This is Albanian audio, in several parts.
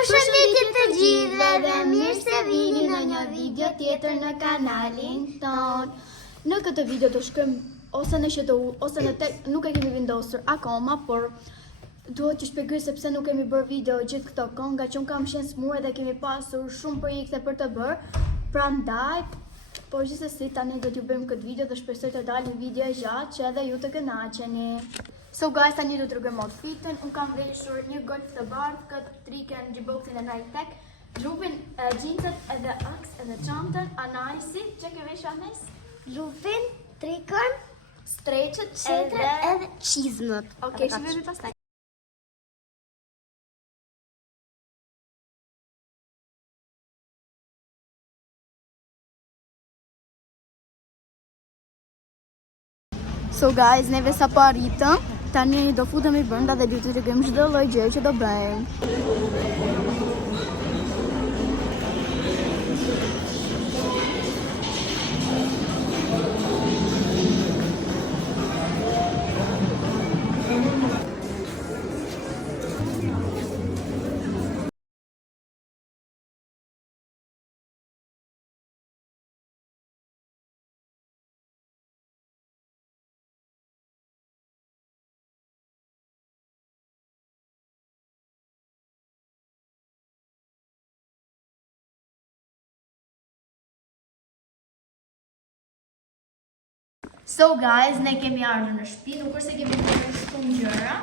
Përshëndetje të gjithëve dhe mirë se vini në një video tjetër në kanalin ton. Në këtë video të shkojmë ose në qetohu ose në tek, nuk e kemi vendosur akoma, por duhet të shpjegoj sepse nuk kemi bërë video gjithë këto kohë, nga që unë kam qenë smur dhe kemi pasur shumë projekte për të bërë. Prandaj, por gjithsesi tani do t'ju bëjmë këtë video dhe shpresoj të dalë një video gjatë që edhe ju të kënaqeni. So guys, tani do t'rregojmë outfitin. Unë kam veshur një golf të bardhë, këtë trikën, gjiboksin e Nike-Tech, lupin, jeanset edhe aks edhe çantën, anajsi, që ke veshur Anajs? Lupin, trikën, streqet edhe çizmët. Okej, shihemi pastaj. So guys, neve sa po arritëm, tani do futemi brenda dhe do t'ju tregojmë çdo lloj gjëje që do bëjmë. So guys, ne kemi ardhur në shtëpi, nuk është se kemi bërë shumë gjëra,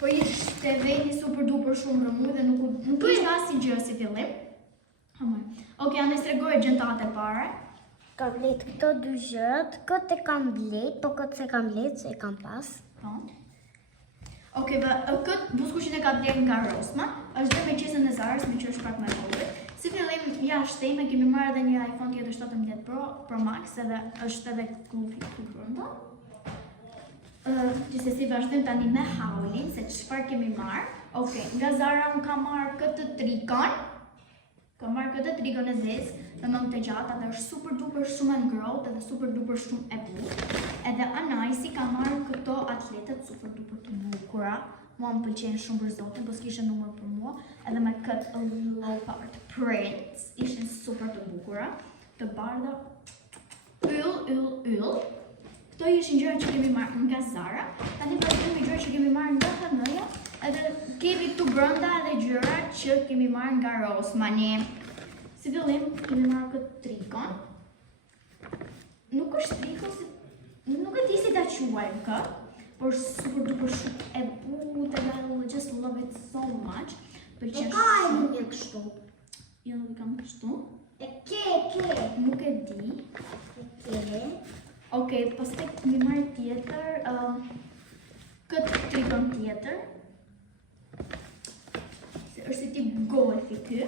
por ishte veni super duper shumë rëmuj dhe nuk ishte asnjë gjë si fillim. Okej, Anës tregoj gjëntat e para. Kam blet këto dy gjërat, këtë e kam blet, po këtë se kam blet, se e kam pas. Po. Okej, këtë buskuqin e ka bler nga Rosma, është dhe me qesën e Zarës, me që është pak më e vogël. Si fillim jashtë teme kemi marrë edhe një iPhone tjetër 17 Pro Max, edhe është edhe klufi këtu brenda. Gjithsesi vazhdojmë tani me haulin, se çfarë kemi marrë. Okej, nga Zara unë kam marrë këtë trikon. Kam marrë këtë trikon e zezë, në mëngë të gjatë, dhe është super duper shumë e ngrohtë edhe super duper shumë e bukur. Edhe Anajsi ka marrë këto atletet super duper të bukura. Mua më pëlqenë shumë për zotin, po s'kishe numër për mua. Edhe me këtë low powered prints, ishin super të bukura, të bardha, yll. Këto ishin gjëra që kemi marrë nga Zara. Tani vazhdojmë me gjëra që kemi marrë nga H&M-ja, edhe kemi këtu brenda edhe gjëra që kemi marrë nga Rossmann. Si fillim, kemi marrë këtë trikon. Nuk është trikon, nuk e di si ta quajmë këtë, por super duper shumë e bukur, I just love it so much. E ka e një kështu. Jo, nuk e kam kështu. E ke. Nuk e di. E ke. Okej, pastaj kemi marrë tjetër, këtë trikon tjetër. Është si tip golfi ky.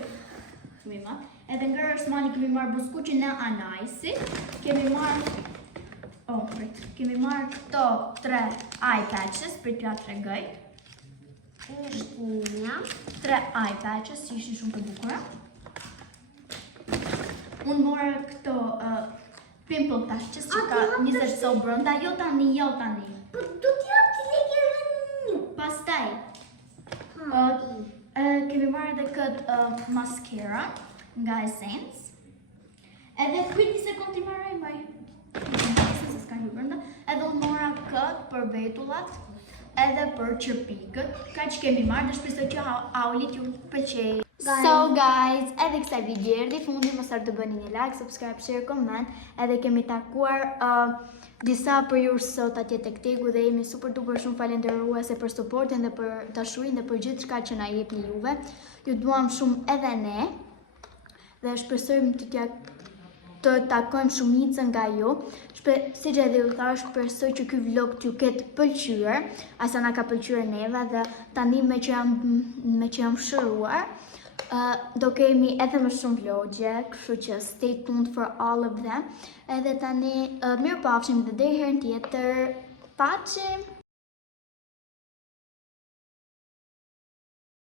Kemi marrë. Edhe nga Rossmann kemi marrë buskuqin e Anajsit. Kemi marrë këto 3 eye patches, për t'ja tregoj. Është një. 3 eye patches, që ishin shumë të bukura. Unë mora këto pimple patches që ka 20 so brenda, jo tani. Po do t'ja t'i leke edhe një. Pastaj, kemi marrë edhe këtë mascara nga Essence. Edhe kujt një sekund t'i marroj maj. Edhe unë mora këtë për vetullat, edhe për qërpikët. Ka që kemi marrë dhe shpresoj që aulit ju pëlqej. So guys, edhe kësaj video erdhi fundi, mos harroni të bëni një like, subscribe, share, comment. Edhe kemi takuar disa për ju sot atje tek Tegu dhe jemi super duper shumë falenderuese për supportin dhe për dashurinë dhe për gjithçka që na jepni juve. Ju duam shumë edhe ne. Dhe shpresojmë të takojmë shumicën nga ju. Si që edhe ju thash, shpresoj që ky vlog t'ju ketë pëlqyer, asa na ka pëlqyer neve dhe tani me që jam shëruar, do kemi edhe më shumë vlogje, kështu që stay tuned for all of them. Edhe tani mirë pafshim dhe deri herën tjetër. Paçi!